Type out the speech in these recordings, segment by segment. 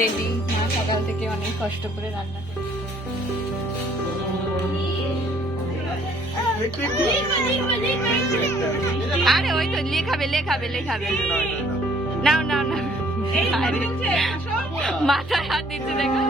Ready মা সকাল থেকে অনেক কষ্ট করে রান্না আরে ওই তো লেখাবে লেখাবে লেখাবে নাও নাও না মাথায় হাত দিচ্ছে দেখো।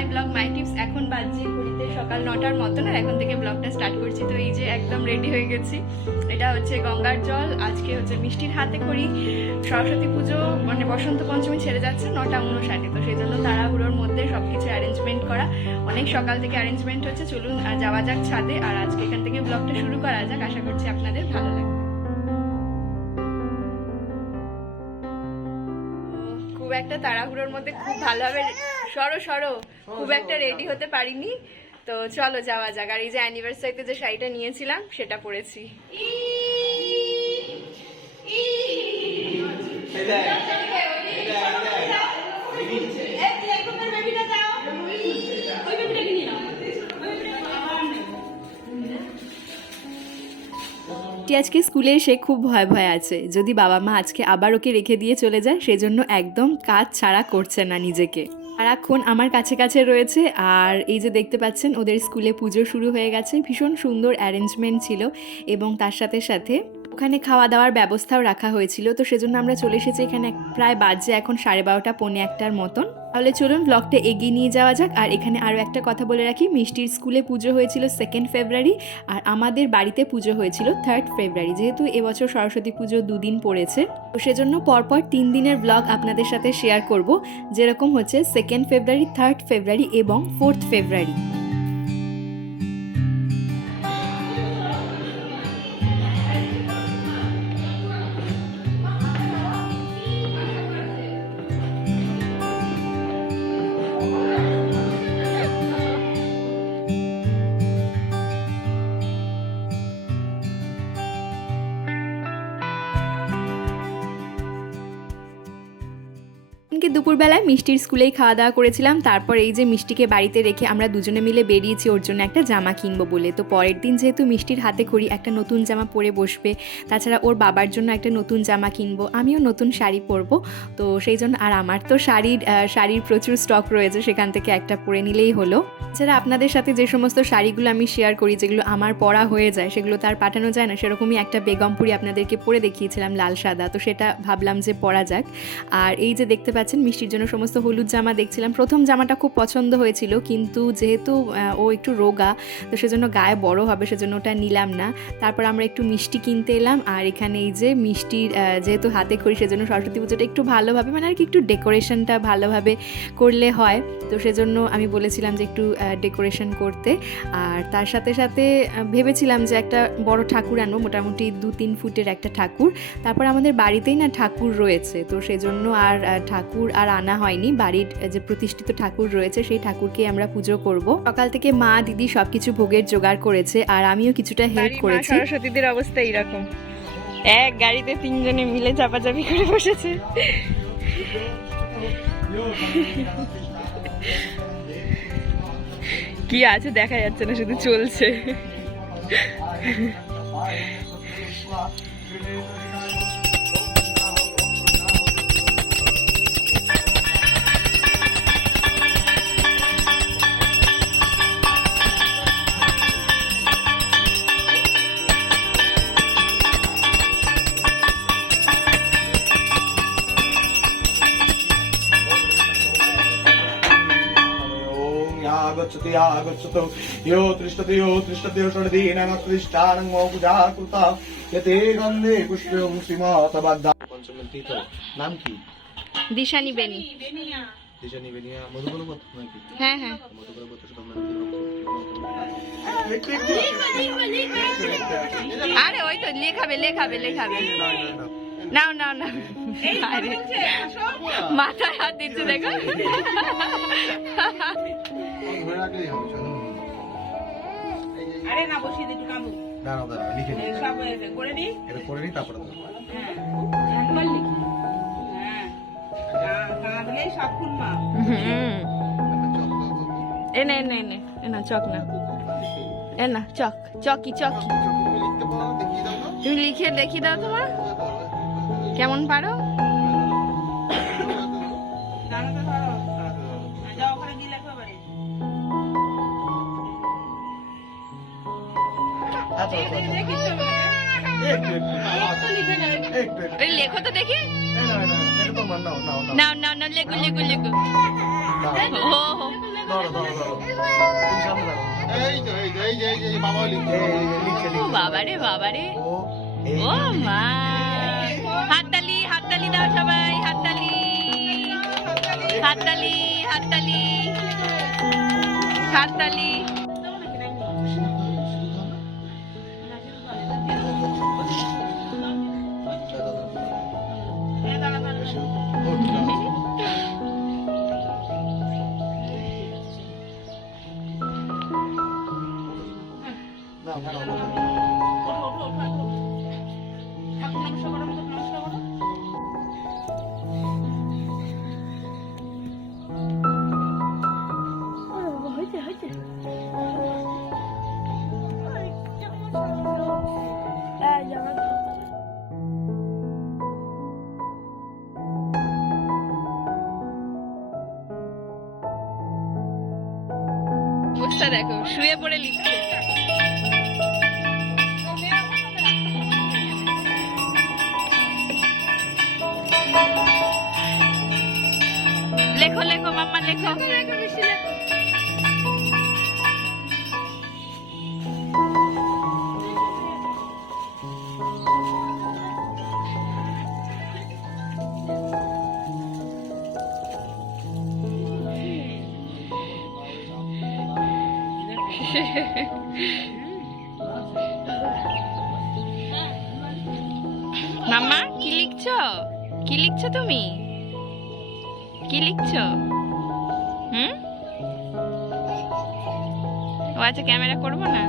মাই ব্লগ, মাই টিপস, এখন বাজছে ঘড়িতে সকাল নটার মতন, আর এখন থেকে ব্লগটা স্টার্ট করছি। তো এই যে একদম রেডি হয়ে গেছি। এটা হচ্ছে গঙ্গার জল, আজকে হচ্ছে মিষ্টির হাতে করি। সরস্বতী পুজো মানে বসন্ত পঞ্চমী ছেড়ে যাচ্ছে নটা উনষাটে, তো সেই জন্য তাড়াহুড়োর মধ্যে সব কিছু অ্যারেঞ্জমেন্ট করা। অনেক সকাল থেকে অ্যারেঞ্জমেন্ট হচ্ছে, চলুন যাওয়া যাক ছাদে। আর আজকে এখান থেকে ব্লগটা শুরু করা যাক, আশা করছি আপনাদের ভালো লাগবে। খুব একটা তাড়াহুড়োর মধ্যে খুব ভালোভাবে সরো সরো। খুব একটা রেডি হতে পারিনি তো চলো যাওয়া যাক আর এই যে অ্যানিভার্সারিতে যে শাড়িটা নিয়েছিলাম সেটা পরেছি টি আজকে স্কুলে এসে খুব ভয় ভয় আছে। যদি বাবা মা আজকে আবার ওকে রেখে দিয়ে চলে যায়, সেজন্য একদম কাজ ছাড়া করছে না নিজেকে। সারাক্ষণ আমার কাছে কাছে রয়েছে, আর এই যে দেখতে পাচ্ছেন, ওদের স্কুলে পুজো শুরু হয়ে গেছে। ভীষণ সুন্দর অ্যারেঞ্জমেন্ট ছিল এবং তার সাথে সাথে ওখানে খাওয়া দাওয়ার ব্যবস্থাও রাখা হয়েছিল। তো সেজন্য আমরা চলে এসেছি এখানে প্রায় বাজে এখন সাড়ে বারোটা, পৌনে একটার মতন। তাহলে চলুন ব্লগটা এগিয়ে নিয়ে যাওয়া যাক। আর এখানে আরও একটা কথা বলে রাখি, মিষ্টির স্কুলে পুজো হয়েছিল সেকেন্ড ফেব্রুয়ারি আর আমাদের বাড়িতে পুজো হয়েছিল থার্ড ফেব্রুয়ারি যেহেতু এবছর সরস্বতী পুজো দুদিন পড়েছে, তো সেজন্য পরপর তিন দিনের ব্লগ আপনাদের সাথে শেয়ার করব, যেরকম হচ্ছে সেকেন্ড ফেব্রুয়ারি থার্ড ফেব্রুয়ারি এবং ফোর্থ ফেব্রুয়ারি দুপুরবেলায় মিষ্টির স্কুলেই খাওয়া দাওয়া করেছিলাম। তারপর এই যে মিষ্টিকে বাড়িতে রেখে আমরা দুজনে মিলে বেরিয়েছি, ওর জন্য একটা জামা কিনবো বলে। তো পরের দিন যেহেতু মিষ্টির হাতে করি একটা নতুন জামা পরে বসবে। তাছাড়া ওর বাবার জন্য একটা নতুন জামা কিনবো। আমিও নতুন শাড়ি পরবো। তো সেই জন্য, আর আমার তো শাড়ির শাড়ির প্রচুর স্টক রয়েছে, সেখান থেকে একটা পরে নিলেই হলো। এছাড়া আপনাদের সাথে যে সমস্ত শাড়িগুলো আমি শেয়ার করি, যেগুলো আমার পরা হয়ে যায়, সেগুলো তার পাঠানো যায় না। সেরকমই একটা বেগমপুরি আপনাদেরকে পরে দেখিয়েছিলাম, লাল সাদা। তো সেটা ভাবলাম যে পরা যাক। আর এই যে দেখতে পাচ্ছেন মিষ্টির জন্য সমস্ত হলুদ জামা দেখছিলাম। প্রথম জামাটা খুব পছন্দ হয়েছিল, কিন্তু যেহেতু ও একটু রোগা, তো সেজন্য গায়ে বড় হবে, সেজন্য ওটা নিলাম না। তারপর আমরা একটু মিষ্টি কিনতে এলাম, আর এখানে এই যে মিষ্টির যেহেতু হাতে করি সেজন্য সরস্বতী পুজোটা একটু ভালোভাবে মানে আর কি একটু ডেকোরেশনটা ভালোভাবে করলে হয়। তো সেজন্য আমি বলেছিলাম যে একটু ডেকোরেশন করতে। আর তার সাথে সাথে ভেবেছিলাম যে একটা বড় ঠাকুর আনব, মোটামুটি দু তিন ফুটের একটা ঠাকুর। তারপর আমাদের বাড়িতেই না ঠাকুর রয়েছে, তো সেজন্য আর ঠাকুর আর আনা হয়নি। বাড়ির যে প্রতিষ্ঠিত ঠাকুর রয়েছে সেই ঠাকুরকে আমরা পুজো করব। সকাল থেকে মা দিদি সবকিছু ভোগের জোগাড় করেছে আর আমিও কিছুটা হেল্প করেছি। সরস্বতীদের অবস্থা এইরকম। এক গাড়িতে তিনজনে মিলে চাপাচাপি করে বসেছে। কি আছে দেখা যাচ্ছে না শুধু চলছে। या गच्छति या गच्छतु यो तिष्ठति यो तिष्ठति यो षड्दीनमतिष्ठानं मौकुजा कृता यते गन्धे पुष्पं श्रीमातबद्धा পঞ্চমী তো নাম কি দিশানি বেনি দিশানি বেনিয়া মধুবন পত্র নাকি হ্যাঁ হ্যাঁ মধুবন পত্র তোমরা আরে ওই তো লেখাবে লেখাবে লেখাবে নাও নাও নাও। আরে মাথায় হাত দিচ্ছে দেখো। ধরে রাখলেই হবে চলো আরে না বসিয়ে দিই একটু কাঁদু দাঁড়াও দাঁড়াও লিখে নিই। সব করে দিই? এটা করে নিই তারপরে হ্যাঁ। লিখি। হ্যাঁ। কা- সব খুন মা। এ না এ না এ না এ না চক না। চক চকি চকি। তুমি লিখে দেখিয়ে দাও তোমার। কেমন পারো হ্যাঁ, লেখো আচ্ছা, আচ্ছা, আচ্ছা। তো আচ্ছা, দেখি নাও, নাও, নাও, লেখো লেখো লেখো ও ও লিখছে। বাবারে বাবারে ও মা হাততালি হাততালি। হাততালি। ঠাকুর নমস্কার অবস্থা দেখো শুয়ে পড়ে লিখছে। লেখো লেখো মাম্মা লেখো। মাম্মা কি লিখছো? কি লিখছো তুমি? কি লিখছো? হুম? ও আচ্ছা ক্যামেরা করব না?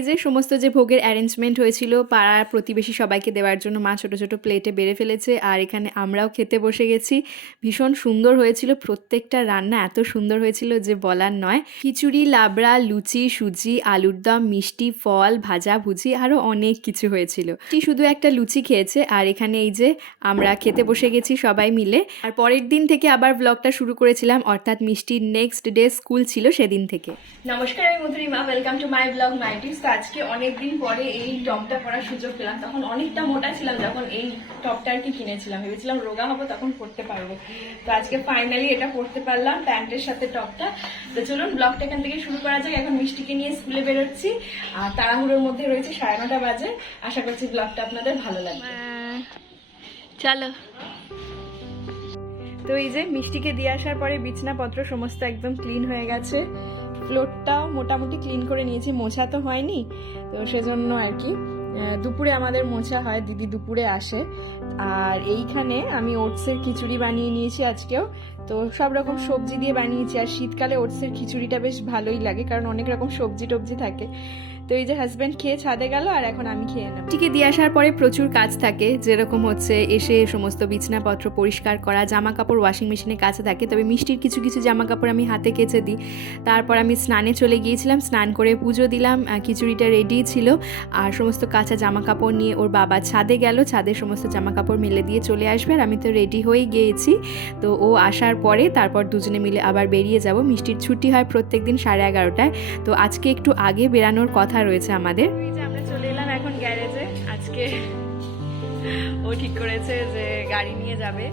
এই যে সমস্ত যে ভোগের অ্যারেঞ্জমেন্ট হয়েছিল পাড়ার প্রতিবেশী সবাইকে দেওয়ার জন্য মা ছোট ছোট প্লেটে বেড়ে ফেলেছে, আর এখানে আমরাও খেতে বসে গেছি। ভীষণ সুন্দর হয়েছিল, প্রত্যেকটা রান্না এত সুন্দর হয়েছিল যে বলার নয়। খিচুড়ি, লাবড়া, লুচি, সুজি, আলুর দম, মিষ্টি, ফল, ভাজা, ভুজি আরও অনেক কিছু হয়েছিল। শুধু একটা লুচি খেয়েছে, আর এখানে এই যে আমরা খেতে বসে গেছি সবাই মিলে। আর পরের দিন থেকে আবার ব্লগটা শুরু করেছিলাম, অর্থাৎ মিষ্টির নেক্সট ডে স্কুল ছিল সেদিন থেকে। নমস্কার, আমি Madhurima welcome to my blog my tips আজকে অনেকদিন পরে এই টপটা পরার সুযোগ পেলাম তখন অনেকটা মোটা ছিলাম যখন এই টপটা আর কি কিনেছিলাম। ভেবেছিলাম রোগা হব তখন পরতে পারব। তো আজকে ফাইনালি এটা পরতে পারলাম প্যান্টের সাথে টপটা। তো চলুন ব্লগটা এখান থেকে শুরু করা যাক। এখন মিষ্টিকে নিয়ে স্কুলে বেরোচ্ছি। আর তাড়াহুড়োর মধ্যে রয়েছে সাড়ে নটা বাজে। আশা করছি ব্লগটা আপনাদের ভালো লাগবে। চলো। তো এই যে মিষ্টিকে দিয়ে আসার পরে বিছনাপত্র সমস্ত একদম ক্লিন হয়ে গেছে। ফ্লোরটাও মোটামুটি ক্লিন করে নিয়েছি, মোছা তো হয়নি। তো সেজন্য আর কি দুপুরে আমাদের মোছা হয়, দিদি দুপুরে আসে। আর এইখানে আমি ওটসের খিচুড়ি বানিয়ে নিয়েছি আজকেও। তো সব রকম সবজি দিয়ে বানিয়েছি, আর শীতকালে ওটসের খিচুড়িটা বেশ ভালোই লাগে, কারণ অনেক রকম সবজি টবজি থাকে। তো এই যে হাজব্যান্ড খেয়ে ছাদে গেল আর এখন আমি খেয়ে নেব। টিকে দিয়ে আসার পরে প্রচুর কাজ থাকে, যেরকম হচ্ছে এসে সমস্ত বিছনাপত্র পরিষ্কার করা জামা কাপড় ওয়াশিং মেশিনে কাছে থাকে, তবে মিষ্টির কিছু কিছু জামা কাপড় আমি হাতে কেচে দিই। তারপর আমি স্নানে চলে গিয়েছিলাম, স্নান করে পুজো দিলাম খিচুড়িটা রেডি ছিল, আর সমস্ত কাঁচা জামা কাপড় নিয়ে ওর বাবা ছাদে গেল, ছাদে সমস্ত জামা কাপড় মেলে দিয়ে চলে আসবে আর আমি তো রেডি হয়ে গিয়েছি। তো ও আসার পরে তারপর দুজনে মিলে আবার বেরিয়ে যাব। মিষ্টির ছুটি হয় প্রত্যেক দিন সাড়ে এগারোটায়। তো আজকে একটু আগে বেরানোর কথা রয়েছে আমাদের। আমরা চলে এলাম এখন গ্যারেজে। আজকে ও ঠিক করেছে যে গাড়ি নিয়ে যাবে।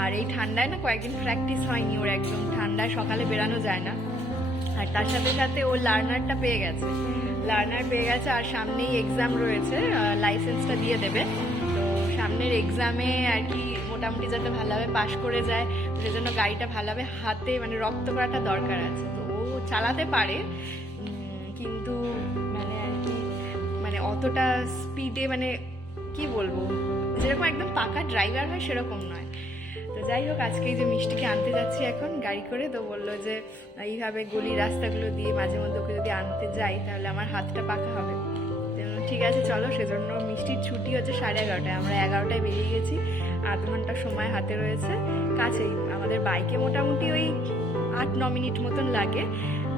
আর এই ঠান্ডায় না কয়েকদিন প্র্যাকটিস হয়নি ওর একদম। ঠান্ডায় সকালে বেরানো যায় না। আর তার সাথে সাথে ও লার্নারটা পেয়ে গেছে। লার্নার পেয়ে গেছে আর সামনেই এক্সাম রয়েছে লাইসেন্সটা দিয়ে দেবে। তো সামনের এক্সামে আর কি মোটামুটি যাতে ভালোভাবে পাশ করে যায়, সেজন্য গাড়িটা ভালোভাবে হাতে মানে রক্ত করাটা দরকার আছে। তো ও চালাতে পারে কিন্তু মানে অতটা স্পিডে মানে কি বলব? যেরকম একদম পাকা ড্রাইভার হয়, সেরকম নয়। তো যাই হোক, আজকে এই যে মিষ্টিকে আনতে যাচ্ছি এখন, গাড়ি করে, তো বলল যে, এইভাবে গলি রাস্তাগুলো দিয়ে মাঝে মধ্যে ওকে যদি আনতে যাই, তাহলে আমার হাতটা পাকা হবে। ঠিক আছে, চলো। সেজন্য মিষ্টির ছুটি হচ্ছে সাড়ে এগারোটায়। আমরা এগারোটায় বেরিয়ে গেছি। আধ ঘণ্টা সময় হাতে রয়েছে। কাছেই। আমাদের বাইকে মোটামুটি ওই আট, ন মিনিট মতন লাগে।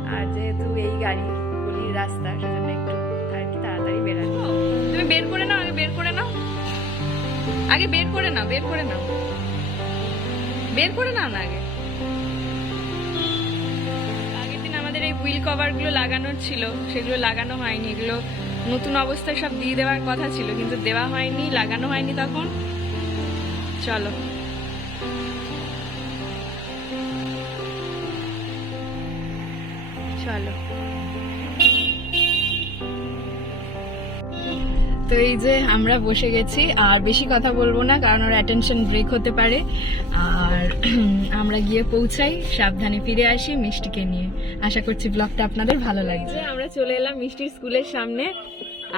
আর যেহেতু এই গাড়ি, গলির রাস্তা, সেজন্য তুমি বের করে নাও, আগে বের করে নাও। আগে বের করে নাও, বের করে নাও। বের করে নাও না আগে। আগের দিন আমাদের এই হুইল কভারগুলো লাগানোর ছিল, সেগুলো লাগানো হয়নি। এগুলো নতুন অবস্থায় সব দিয়ে দেওয়ার কথা ছিল, কিন্তু দেওয়া হয়নি, লাগানো হয়নি তখন। চলো। চলো। তো এই যে আমরা বসে গেছি, আর বেশি কথা বলব না, কারণ ওর অ্যাটেনশন ব্রেক হতে পারে। আর আমরা গিয়ে পৌঁছাই, সাবধানে ফিরে আসি মিষ্টিকে নিয়ে। আশা করছি ব্লগটা আপনাদের ভালো লাগছে। আমরা চলে এলাম মিষ্টির স্কুলের সামনে।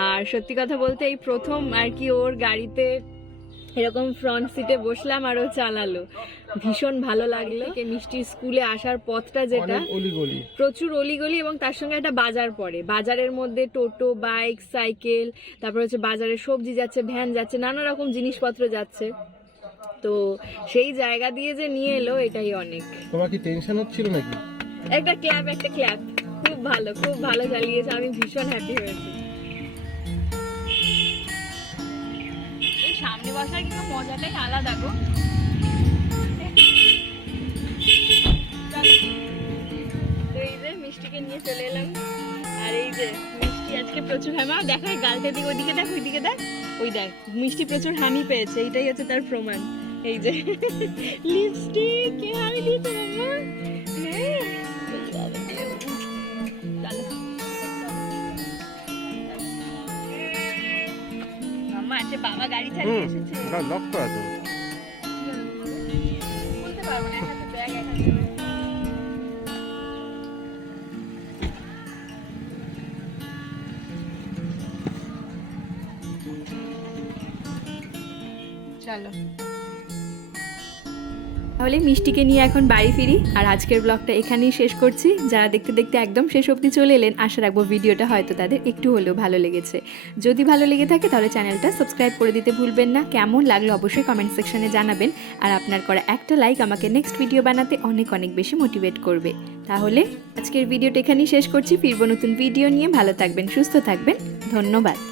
আর সত্যি কথা বলতে এই প্রথম আর কি ওর গাড়িতে এরকম ফ্রন্ট সিটে বসলাম আর ও চালালো। ভীষণ ভালো লাগল। যে মিষ্টির স্কুলে আসার পথটা যেটা প্রচুর অলিগলি এবং তার সঙ্গে একটা বাজার পড়ে। বাজারের মধ্যে টোটো বাইক সাইকেল তারপর হচ্ছে বাজারে সবজি যাচ্ছে ভ্যান যাচ্ছে নানা রকম জিনিসপত্র যাচ্ছে। তো সেই জায়গা দিয়ে যে নিয়ে এলো এটাই অনেক। তোমার কি টেনশন হচ্ছিল নাকি? একটা ক্ল্যাপ একটা ক্ল্যাপ খুব ভালো খুব ভালো চালিয়েছে। আমি ভীষণ হ্যাপি হয়েছি। বসার কিন্তু মজাটাই আলাদা গো। এই যে মিষ্টিকে নিয়ে চলে এলাম। আর এই যে মিষ্টি আজকে প্রচুর হ্যাঁ মা দেখায় গালটা দিকে, ওইদিকে দেখ ওইদিকে দেখ। ওই দেখ, মিষ্টি প্রচুর হানি পেয়েছে, এইটাই হচ্ছে তার প্রমাণ। এই যে লিপস্টিক, কে আমি দিতে আছে বাবা গাড়ি চালিয়ে এসেছে। লক করা তো। বলতে পারব না ব্যাগ। চলো। তাহলে মিষ্টিকে নিয়ে এখন বাড়ি ফিরি। আর আজকের ব্লগটা এখানেই শেষ করছি। যারা দেখতে দেখতে একদম শেষ অবধি চলে এলেন, আশা রাখব ভিডিওটা হয়তো তাদের একটু হলেও ভালো লেগেছে। যদি ভালো লেগে থাকে তাহলে চ্যানেলটা সাবস্ক্রাইব করে দিতে ভুলবেন না। কেমন লাগল অবশ্যই কমেন্ট সেকশনে জানাবেন। আর আপনার করা একটা লাইক আমাকে নেক্সট ভিডিও বানাতে অনেক অনেক বেশি মোটিভেট করবে। তাহলে আজকের ভিডিওটা এখানেই শেষ করছি। ফিরবো নতুন ভিডিও নিয়ে। ভালো থাকবেন, সুস্থ থাকবেন। ধন্যবাদ।